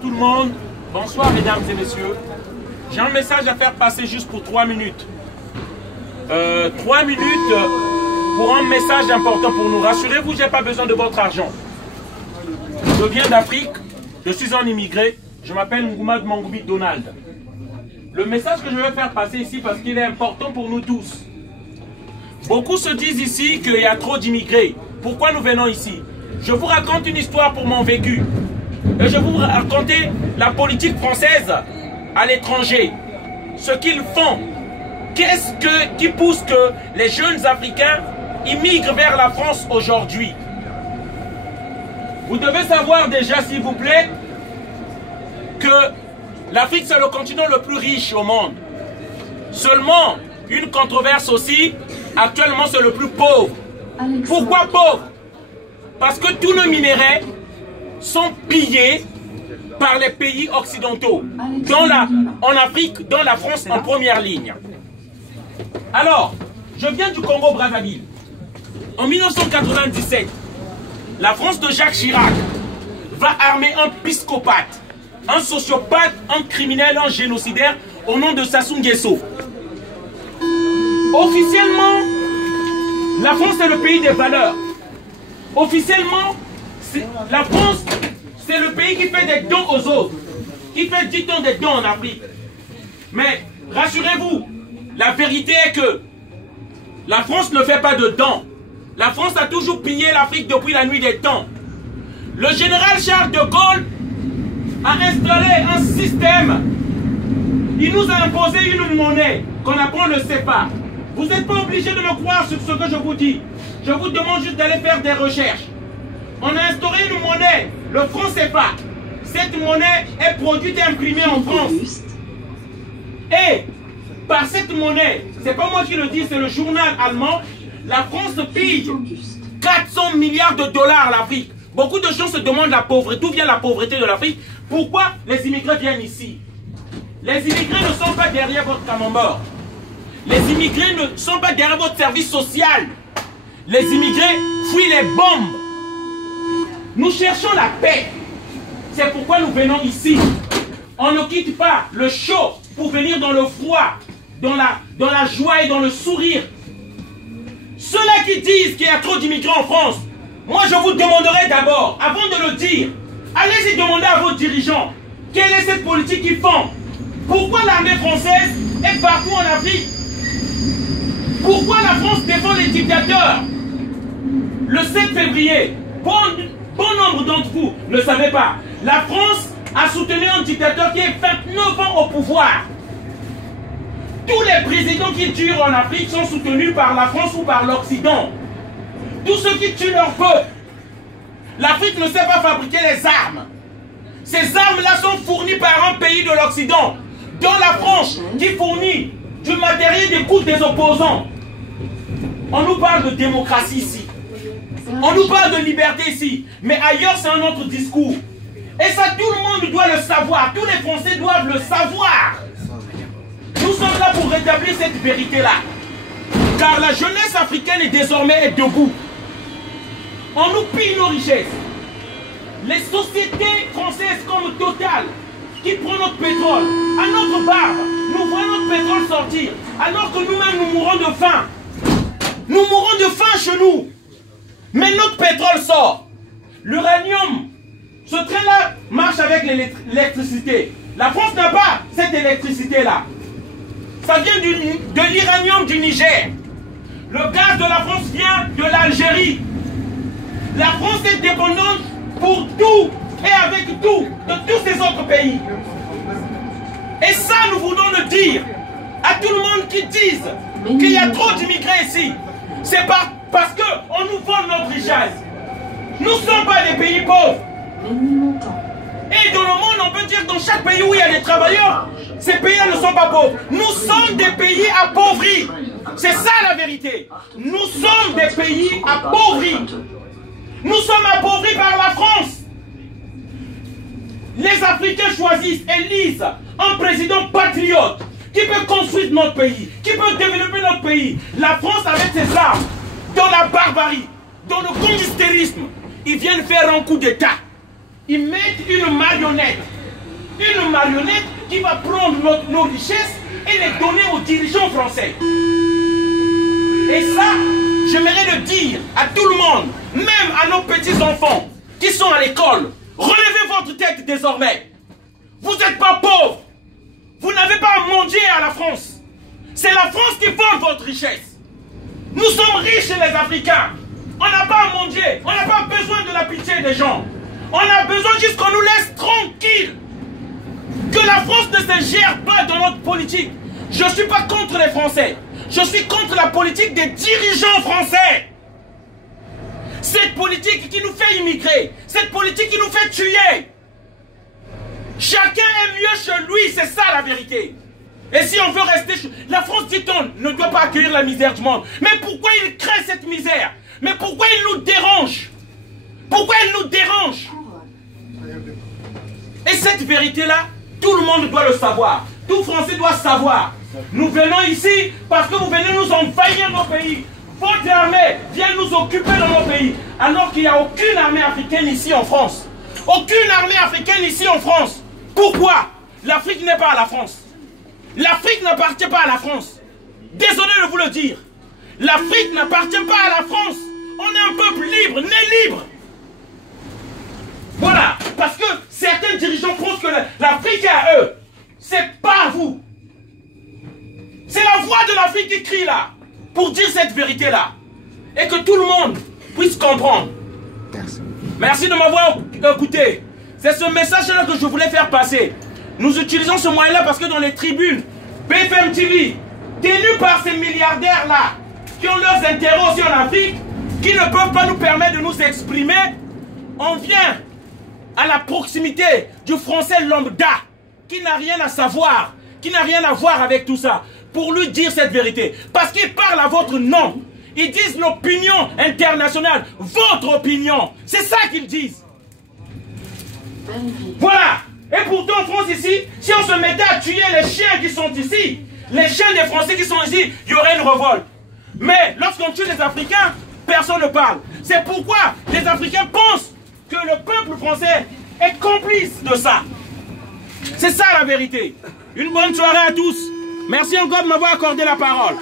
tout le monde. Bonsoir mesdames et messieurs. J'ai un message à faire passer juste pour 3 minutes. 3 minutes pour un message important pour nous. Rassurez-vous, je n'ai pas besoin de votre argent. Je viens d'Afrique, je suis un immigré, je m'appelle Ngoumad Mangoubi Donald. Le message que je vais faire passer ici parce qu'il est important pour nous tous. Beaucoup se disent ici qu'il y a trop d'immigrés. Pourquoi nous venons ici? Je vous raconte une histoire pour mon vécu. Et je vais vous raconter la politique française à l'étranger. Ce qu'ils font. Qu'est-ce qui pousse que les jeunes Africains immigrent vers la France aujourd'hui? Vous devez savoir déjà, s'il vous plaît, que l'Afrique, c'est le continent le plus riche au monde. Seulement, une controverse aussi, actuellement, c'est le plus pauvre. Pourquoi pauvre? Parce que tous nos minéraux sont pillés par les pays occidentaux. En Afrique, dans la France, en première ligne. Alors, je viens du Congo-Brazzaville. En 1997, la France de Jacques Chirac va armer un psychopathe, un sociopathe, un criminel, un génocidaire au nom de Sassou Nguesso. Officiellement, la France est le pays des valeurs. Officiellement, la France, c'est le pays qui fait des dons aux autres, qui fait, dit-on, des dons en Afrique. Mais rassurez-vous, la vérité est que la France ne fait pas de dons. La France a toujours pillé l'Afrique depuis la nuit des temps. Le général Charles de Gaulle a installé un système. Il nous a imposé une monnaie qu'on appelle le CFA. Vous n'êtes pas obligé de me croire sur ce que je vous dis. Je vous demande juste d'aller faire des recherches. On a instauré une monnaie, le franc CFA. Cette monnaie est produite et imprimée en France. Et par cette monnaie, c'est pas moi qui le dis, c'est le journal allemand, la France pille 400 milliards de dollars à l'Afrique. Beaucoup de gens se demandent la pauvreté, d'où vient la pauvreté de l'Afrique. Pourquoi les immigrés viennent ici? Les immigrés ne sont pas derrière votre camembert. Les immigrés ne sont pas derrière votre service social. Les immigrés fuient les bombes. Nous cherchons la paix. C'est pourquoi nous venons ici. On ne quitte pas le chaud pour venir dans le froid, dans la joie et dans le sourire. Ceux-là qui disent qu'il y a trop d'immigrés en France, moi je vous demanderai d'abord, avant de le dire, allez-y demander à vos dirigeants, quelle est cette politique qu'ils font? Pourquoi l'armée française est partout en Afrique? Pourquoi la France défend les dictateurs? Le 7 février, bon nombre d'entre vous ne le savaient pas, la France a soutenu un dictateur qui est 29 ans au pouvoir. Tous les présidents qui tuent en Afrique sont soutenus par la France ou par l'Occident. Tous ceux qui tuent leur peuple. L'Afrique ne sait pas fabriquer les armes. Ces armes-là sont fournies par un pays de l'Occident, dont la France, qui fournit du matériel d'écoute des opposants. On nous parle de démocratie ici. On nous parle de liberté ici. Mais ailleurs, c'est un autre discours. Et ça, tout le monde doit le savoir. Tous les Français doivent le savoir. Nous sommes là pour rétablir cette vérité-là. Car la jeunesse africaine est désormais debout. On nous pille nos richesses. Les sociétés françaises comme Total, qui prend notre pétrole, à notre barbe, nous voient notre pétrole sortir, alors que nous-mêmes nous mourons de faim. Nous mourons de faim chez nous. Mais notre pétrole sort. L'uranium, ce train-là marche avec l'électricité. La France n'a pas cette électricité-là. Ça vient de l'uranium du Niger. Le gaz de la France vient de l'Algérie. La France est dépendante pour tout et avec tout de tous ces autres pays. Et ça, nous voulons le dire à tout le monde qui dise qu'il y a trop d'immigrés ici. C'est parce qu'on nous vend notre richesse. Nous ne sommes pas des pays pauvres. Et dans le monde, on peut dire que dans chaque pays où il y a des travailleurs, ces pays-là ne sont pas pauvres. Nous sommes des pays appauvris. C'est ça la vérité. Nous sommes des pays appauvris. Nous sommes appauvris par la France. Les Africains choisissent, élisent un président patriote qui peut construire notre pays, qui peut développer notre pays. La France avec ses armes, dans la barbarie, dans le gangstérisme, ils viennent faire un coup d'État. Ils mettent une marionnette une marionnette qui va prendre nos richesses et les donner aux dirigeants français. Et ça, j'aimerais le dire à tout le monde, même à nos petits-enfants qui sont à l'école. Relevez votre tête désormais. Vous n'êtes pas pauvres. Vous n'avez pas à manger à la France. C'est la France qui vole votre richesse. Nous sommes riches les Africains. On n'a pas à manger. On n'a pas besoin de la pitié des gens. On a besoin juste qu'on nous laisse tranquilles. Que la France ne se gère pas dans notre politique. Je ne suis pas contre les Français. Je suis contre la politique des dirigeants français. Cette politique qui nous fait immigrer. Cette politique qui nous fait tuer. Chacun est mieux chez lui, c'est ça la vérité. Et si on veut rester chez... La France, dit-on, ne doit pas accueillir la misère du monde. Mais pourquoi il crée cette misère? Mais pourquoi il nous dérange? Pourquoi il nous dérange? Et cette vérité-là, tout le monde doit le savoir. Tout Français doit savoir. Nous venons ici parce que vous venez nous envahir nos pays. Votre armée vient nous occuper dans nos pays. Alors qu'il n'y a aucune armée africaine ici en France. Aucune armée africaine ici en France. Pourquoi? L'Afrique n'est pas à la France. L'Afrique n'appartient pas à la France. Désolé de vous le dire. L'Afrique n'appartient pas à la France. On est un peuple libre, né libre. Voilà. Parce que certains dirigeants pensent que l'Afrique est à eux. C'est pas à vous. C'est la voix de l'Afrique qui crie là. Pour dire cette vérité-là. Et que tout le monde puisse comprendre. Merci de m'avoir écouté. C'est ce message-là que je voulais faire passer. Nous utilisons ce moyen-là parce que dans les tribunes, BFM TV, tenues par ces milliardaires-là, qui ont leurs intérêts aussi en Afrique, qui ne peuvent pas nous permettre de nous exprimer, on vient à la proximité du français lambda, qui n'a rien à savoir, qui n'a rien à voir avec tout ça, pour lui dire cette vérité. Parce qu'ils parlent à votre nom. Ils disent l'opinion internationale, votre opinion. C'est ça qu'ils disent. Voilà. Et pourtant en France ici, si on se mettait à tuer les chiens qui sont ici, les chiens des Français qui sont ici, il y aurait une révolte. Mais lorsqu'on tue les Africains, personne ne parle. C'est pourquoi les Africains pensent que le peuple français est complice de ça. C'est ça la vérité. Une bonne soirée à tous. Merci encore de m'avoir accordé la parole.